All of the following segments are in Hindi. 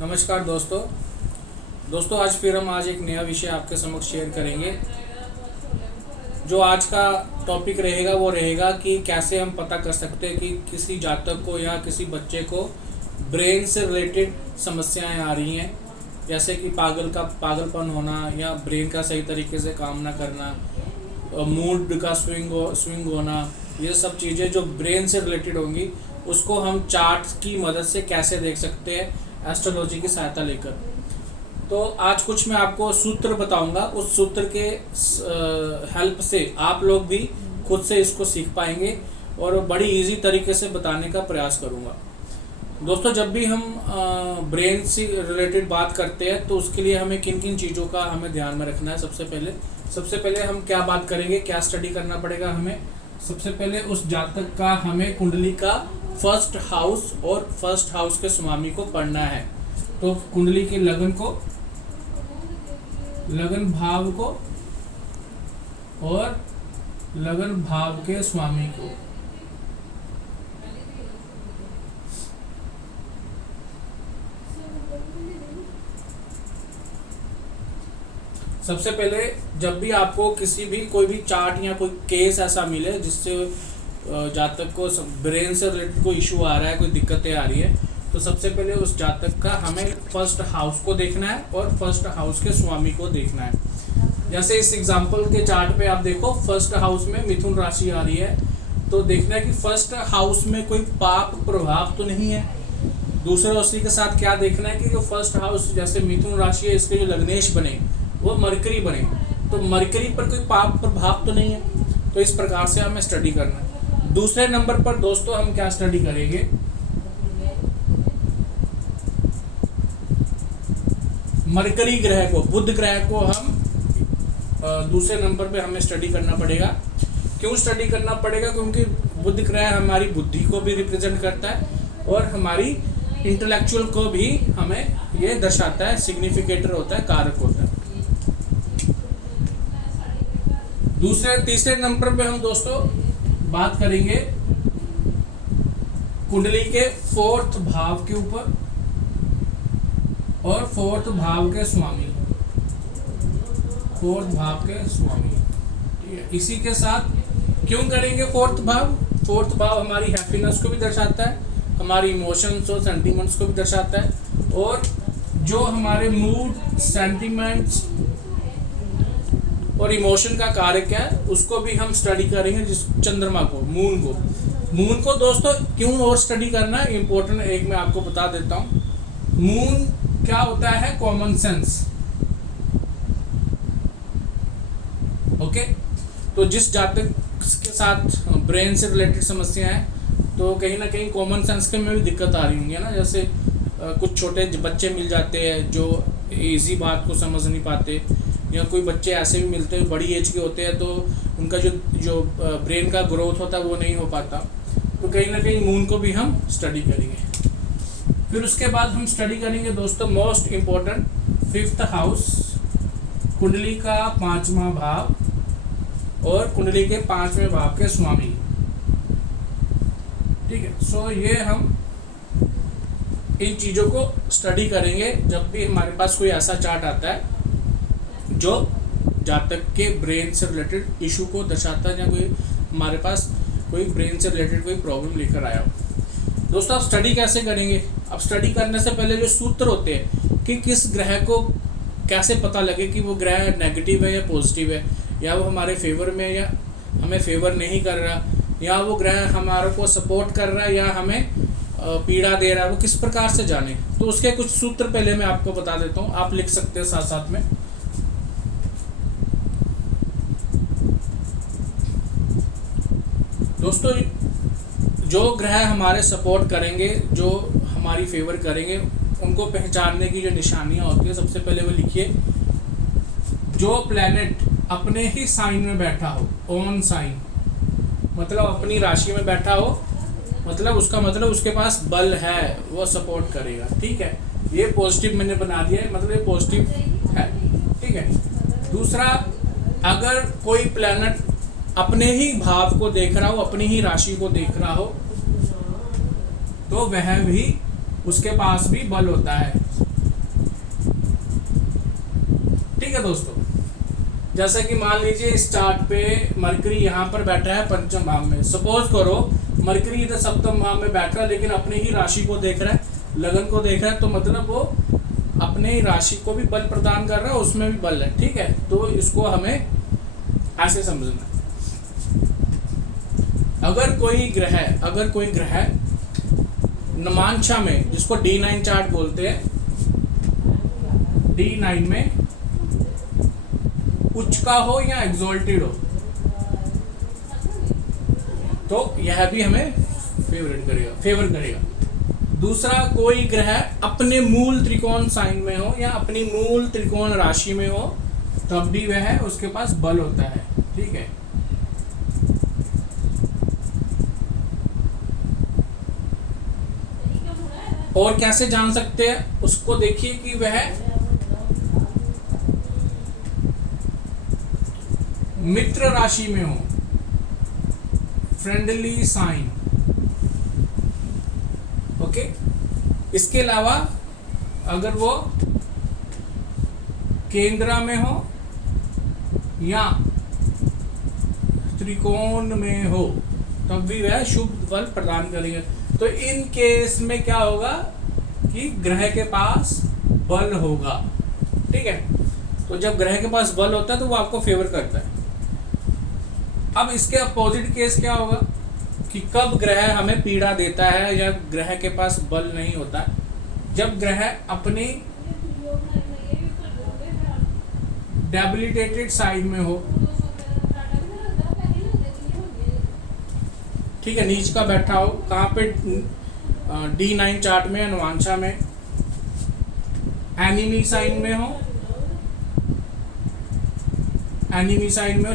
नमस्कार दोस्तों आज फिर हम एक नया विषय आपके समक्ष शेयर करेंगे। जो आज का टॉपिक रहेगा वो रहेगा कि कैसे हम पता कर सकते हैं कि किसी जातक को या किसी बच्चे को ब्रेन से रिलेटेड समस्याएं आ रही हैं, जैसे कि पागलपन होना या ब्रेन का सही तरीके से काम ना करना, मूड का स्विंग होना। ये सब चीज़ें जो ब्रेन से रिलेटेड होंगी उसको हम चार्ट की मदद से कैसे देख सकते हैं एस्ट्रोलॉजी की सहायता लेकर। तो आज कुछ मैं आपको सूत्र बताऊंगा, उस सूत्र के हेल्प से आप लोग भी खुद से इसको सीख पाएंगे और बड़ी इजी तरीके से बताने का प्रयास करूंगा। दोस्तों, जब भी हम ब्रेन से रिलेटेड बात करते हैं तो उसके लिए हमें किन किन चीज़ों का हमें ध्यान में रखना है। सबसे पहले हम क्या बात करेंगे, क्या स्टडी करना पड़ेगा हमें। सबसे पहले उस जातक का हमें कुंडली का फर्स्ट हाउस और फर्स्ट हाउस के स्वामी को पढ़ना है। तो कुंडली के लगन भाव को और लगन भाव के स्वामी को। सबसे पहले जब भी आपको कोई भी चार्ट या कोई केस ऐसा मिले जिससे जातक को ब्रेन से रिलेटेड कोई इशू आ रहा है, कोई दिक्कतें आ रही है, तो सबसे पहले उस जातक का हमें फर्स्ट हाउस को देखना है और फर्स्ट हाउस के स्वामी को देखना है। जैसे इस एग्जांपल के चार्ट पे आप देखो, फर्स्ट हाउस में मिथुन राशि आ रही है, तो देखना है कि फर्स्ट हाउस में कोई पाप प्रभाव तो नहीं है। दूसरे राशि के साथ क्या देखना है कि जो फर्स्ट हाउस जैसे मिथुन राशि है, इसके जो लग्नेश बने वो मरकरी बने, तो मरकरी पर कोई पाप प्रभाव तो नहीं है। तो इस प्रकार से हमें स्टडी करना है। दूसरे नंबर पर दोस्तों हम क्या स्टडी करेंगे, मरकरी ग्रह को, बुध ग्रह को हम दूसरे नंबर पे हमें स्टडी करना पड़ेगा। क्यों स्टडी करना पड़ेगा? क्योंकि बुध ग्रह हमारी बुद्धि को भी रिप्रेजेंट करता है और हमारी इंटेलेक्चुअल को भी हमें ये दर्शाता है, सिग्निफिकेटर होता है, कारक होता है। तीसरे नंबर पे हम दोस्तों बात करेंगे कुंडली के फोर्थ भाव के ऊपर और फोर्थ भाव के स्वामी। ठीक है, इसी के साथ क्यों करेंगे फोर्थ भाव हमारी हैप्पीनेस को भी दर्शाता है, हमारी इमोशंस और सेंटिमेंट्स को भी दर्शाता है, और जो हमारे मूड, सेंटिमेंट्स और इमोशन का कारक है उसको भी हम स्टडी करेंगे। जिस चंद्रमा को, मून को दोस्तों क्यों और स्टडी करना है, इम्पोर्टेंट एक मैं आपको बता देता हूँ। मून क्या होता है? Common sense. ओके, तो जिस जातक के साथ ब्रेन से रिलेटेड समस्या है तो कहीं ना कहीं कॉमन सेंस के में भी दिक्कत आ रही होंगी ना। जैसे कुछ छोटे बच्चे मिल जाते हैं जो इजी बात को समझ नहीं पाते, या कोई बच्चे ऐसे भी मिलते हैं बड़ी एज के होते हैं तो उनका जो ब्रेन का ग्रोथ होता है वो नहीं हो पाता। तो कहीं ना कहीं मून को भी हम स्टडी करेंगे। फिर उसके बाद हम स्टडी करेंगे दोस्तों मोस्ट इम्पोर्टेंट फिफ्थ हाउस, कुंडली का 5वां भाव और कुंडली के 5वें भाव के स्वामी। ठीक है, सो ये हम इन चीज़ों को स्टडी करेंगे जब भी हमारे पास कोई ऐसा चार्ट आता है जो जातक के ब्रेन से रिलेटेड इशू को दर्शाता है, या कोई हमारे पास कोई ब्रेन से रिलेटेड कोई प्रॉब्लम लेकर आया हो। दोस्तों, आप स्टडी कैसे करेंगे? अब स्टडी करने से पहले जो सूत्र होते हैं कि किस ग्रह को कैसे पता लगे कि वो ग्रह नेगेटिव है या पॉजिटिव है, या वो हमारे फेवर में या हमें फेवर नहीं कर रहा, या वो ग्रह हमारे को सपोर्ट कर रहा है या हमें पीड़ा दे रहा है, वो किस प्रकार से जाने। तो उसके कुछ सूत्र पहले मैं आपको बता देता हूँ, आप लिख सकते हैं साथ साथ में। दोस्तों, जो ग्रह हमारे सपोर्ट करेंगे, जो हमारी फेवर करेंगे, उनको पहचानने की जो निशानियां होती है, सबसे पहले वो लिखिए, जो प्लैनेट अपने ही साइन में बैठा हो, ऑन साइन मतलब अपनी राशि में बैठा हो, मतलब उसका मतलब उसके पास बल है, वो सपोर्ट करेगा। ठीक है, ये पॉजिटिव मैंने बना दिया है, मतलब ये पॉजिटिव है। ठीक है, दूसरा, अगर कोई प्लैनेट अपने ही भाव को देख रहा हो, अपनी ही राशि को देख रहा हो, तो वह भी उसके पास भी बल होता है। ठीक है दोस्तों, जैसे कि मान लीजिए इस चार्ट पे मरकरी यहाँ पर बैठा है पंचम भाव में। सपोज करो मरकरी इधर सप्तम भाव में बैठा है, लेकिन अपने ही राशि को देख रहा है, लगन को देख रहा है, तो मतलब वो अपने ही राशि को भी बल प्रदान कर रहा है, उसमें भी बल है। ठीक है, तो इसको हमें ऐसे समझना है। अगर कोई ग्रह नमांशा में, जिसको D9 चार्ट बोलते हैं, D9 में उच्च का हो या एग्जॉल्टेड हो, तो यह भी हमें फेवर करेगा। दूसरा, कोई ग्रह अपने मूल त्रिकोण साइन में हो या अपनी मूल त्रिकोण राशि में हो, तब भी वह उसके पास बल होता है। ठीक है, और कैसे जान सकते हैं उसको देखिए कि वह मित्र राशि में हो, फ्रेंडली साइन। ओके, इसके अलावा अगर वो केंद्र में हो या त्रिकोण में हो, तब भी वह शुभ फल प्रदान करेगा। तो इन केस में क्या होगा कि ग्रह के पास बल होगा। ठीक है, तो जब ग्रह के पास बल होता है तो वो आपको फेवर करता है। अब इसके अपोजिट केस क्या होगा कि कब ग्रह हमें पीड़ा देता है या ग्रह के पास बल नहीं होता, जब ग्रह अपनी डेबिलिटेटेड साइड में हो। ठीक है, नीच का बैठा हो, कहाँ पे D9 चार्ट में, अनुवांशा में, एनिमी साइन में हो,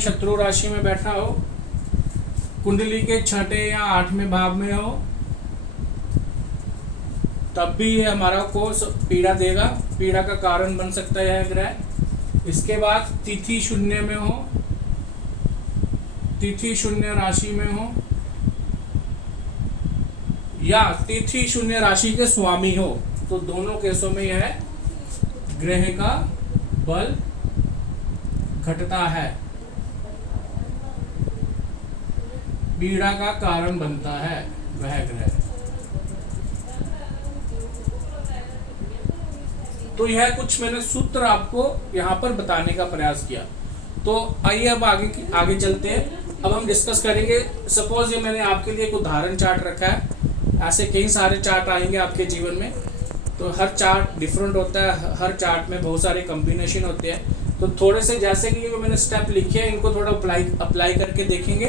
शत्रु राशि में बैठा हो, कुंडली के 6ठे या 8वें भाव में हो, तब भी ये हमारा को पीड़ा देगा, पीड़ा का कारण बन सकता है यह ग्रह। इसके बाद तिथि शून्य में हो, तिथि शून्य राशि में हो या तिथि शून्य राशि के स्वामी हो, तो दोनों केसों में यह ग्रह का बल घटता है, पीड़ा का कारण बनता है वह ग्रह। तो यह कुछ मैंने सूत्र आपको यहाँ पर बताने का प्रयास किया। तो आइए अब आगे चलते हैं। अब हम डिस्कस करेंगे। सपोज ये मैंने आपके लिए एक उदाहरण चार्ट रखा है, ऐसे कई सारे चार्ट आएंगे आपके जीवन में। तो हर चार्ट डिफरेंट होता है, हर चार्ट में बहुत सारे कॉम्बिनेशन होते हैं। तो थोड़े से जैसे कि जो मैंने स्टेप लिखे हैं, इनको थोड़ा अप्लाई करके देखेंगे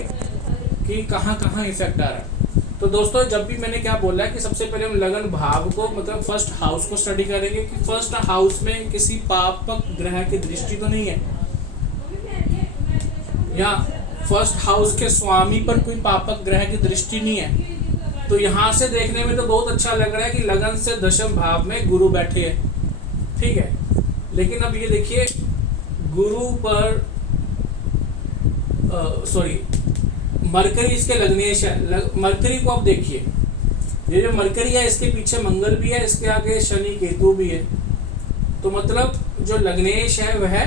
कि कहाँ कहाँ इफेक्ट आ रहा है। तो दोस्तों, जब भी मैंने क्या बोला है कि सबसे पहले हम लगन भाव को, मतलब फर्स्ट हाउस को स्टडी करेंगे कि फर्स्ट हाउस में किसी पापक ग्रह की दृष्टि तो नहीं है, या फर्स्ट हाउस के स्वामी पर कोई पापक ग्रह की दृष्टि नहीं है। तो यहाँ से देखने में तो बहुत अच्छा लग रहा है कि लगन से दशम भाव में गुरु बैठे हैं। ठीक है, लेकिन अब ये देखिए, गुरु पर मरकरी इसके लग्नेश है। मरकरी को आप देखिए, ये जो मरकरी है इसके पीछे मंगल भी है, इसके आगे शनि केतु भी है। तो मतलब जो लग्नेश है वह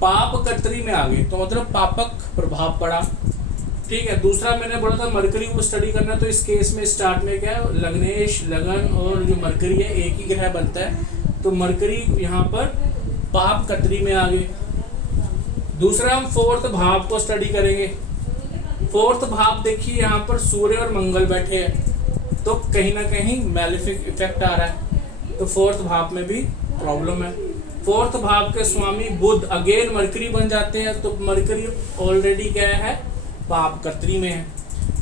पाप कत्री में आ गए, तो मतलब पापक प्रभाव पड़ा। ठीक है, दूसरा मैंने बोला था मरकरी को स्टडी करना, तो इस केस में स्टार्ट में क्या है, लग्नेश, लगन और जो मरकरी है एक ही ग्रह बनता है। तो मरकरी यहाँ पर पाप कत्री में आ गए। दूसरा हम फोर्थ भाव को स्टडी करेंगे। फोर्थ भाव देखिए, यहाँ पर सूर्य और मंगल बैठे हैं, तो कहीं ना कहीं मैलिफिक इफेक्ट आ रहा है। तो फोर्थ भाव में भी प्रॉब्लम है। फोर्थ भाव के स्वामी बुध अगेन मरकरी बन जाते हैं, तो मरकरी ऑलरेडी क्या है, पाप कत्री में है।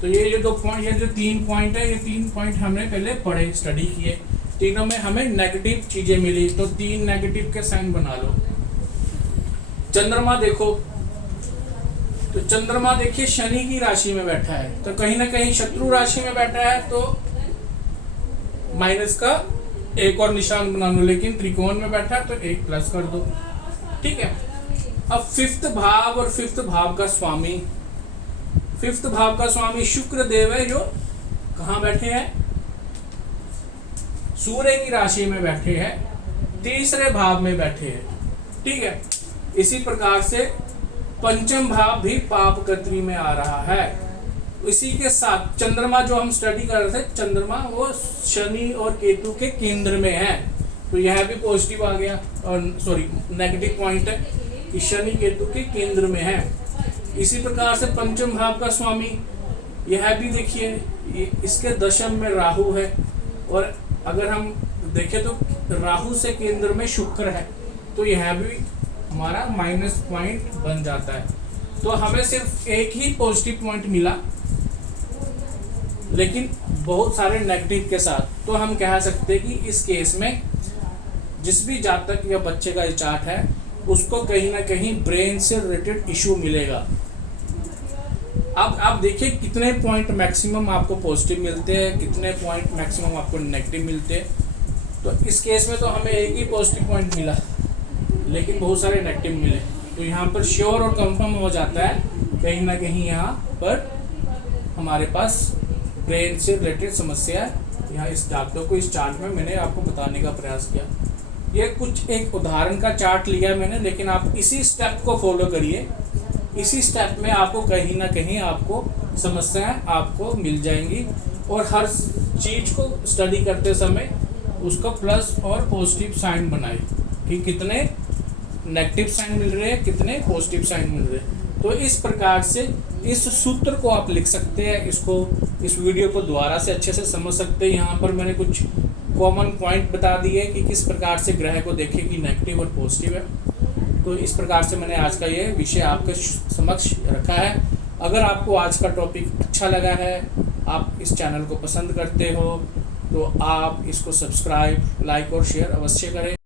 तो ये जो 2 पॉइंट, ये जो 3 पॉइंट है, ये 3 पॉइंट हमने पहले पढ़े, स्टडी किए। तीनों में हमें नेगेटिव चीजें मिली, तो 3 नेगेटिव के साइन बना लो। चंद्रमा देखो, तो चंद्रमा देखिए शनि की राशि में बैठा है, तो कहीं ना कहीं शत्रु राशि में बैठा है, तो माइनस का एक और निशान बना लो, लेकिन त्रिकोण में बैठा है तो 1 प्लस कर दो। ठीक है, अब फिफ्थ भाव और फिफ्थ भाव का स्वामी, फिफ्थ भाव का स्वामी शुक्र देव है, जो कहाँ बैठे हैं, सूर्य की राशि में बैठे हैं, तीसरे भाव में बैठे हैं। ठीक है। इसी प्रकार से पंचम भाव भी पाप कर्त्री में आ रहा है। इसी के साथ चंद्रमा जो हम स्टडी कर रहे थे, चंद्रमा वो शनि और केतु के केंद्र में है, तो यह भी पॉजिटिव आ गया, और सॉरी नेगेटिव पॉइंट है कि शनि केतु के केंद्र में है। इसी प्रकार से पंचम भाव का स्वामी यह भी देखिए इसके दशम में राहु है, और अगर हम देखें तो राहु से केंद्र में शुक्र है, तो यह भी हमारा माइनस पॉइंट बन जाता है। तो हमें सिर्फ एक ही पॉजिटिव पॉइंट मिला, लेकिन बहुत सारे नेगेटिव के साथ। तो हम कह सकते हैं कि इस केस में जिस भी जातक या बच्चे का चार्ट है उसको कहीं ना कहीं ब्रेन से रिलेटेड इशू मिलेगा। अब आप देखिए कितने पॉइंट मैक्सिमम आपको पॉजिटिव मिलते हैं, कितने पॉइंट मैक्सिमम आपको नेगेटिव मिलते हैं। तो इस केस में तो हमें एक ही पॉजिटिव पॉइंट मिला, लेकिन बहुत सारे नेगेटिव मिले, तो यहाँ पर श्योर और कंफर्म हो जाता है कहीं ना कहीं यहाँ पर हमारे पास ब्रेन से रिलेटेड समस्या है। यहाँ इस डॉक्टर को इस चार्ट में मैंने आपको बताने का प्रयास किया। ये कुछ एक उदाहरण का चार्ट लिया मैंने, लेकिन आप इसी स्टेप को फॉलो करिए। इसी स्टेप में आपको कहीं ना कहीं आपको समस्याएं आपको मिल जाएंगी, और हर चीज़ को स्टडी करते समय उसको प्लस और पॉजिटिव साइन बनाए कि कितने नेगेटिव साइन मिल रहे हैं, कितने पॉजिटिव साइन मिल रहे हैं। तो इस प्रकार से इस सूत्र को आप लिख सकते हैं, इसको इस वीडियो को दोबारा से अच्छे से समझ सकते हैं। यहाँ पर मैंने कुछ कॉमन पॉइंट बता दिए कि किस प्रकार से ग्रह को देखें कि नेगेटिव और पॉजिटिव है। तो इस प्रकार से मैंने आज का ये विषय आपके समक्ष रखा है। अगर आपको आज का टॉपिक अच्छा लगा है, आप इस चैनल को पसंद करते हो, तो आप इसको सब्सक्राइब, लाइक और शेयर अवश्य करें।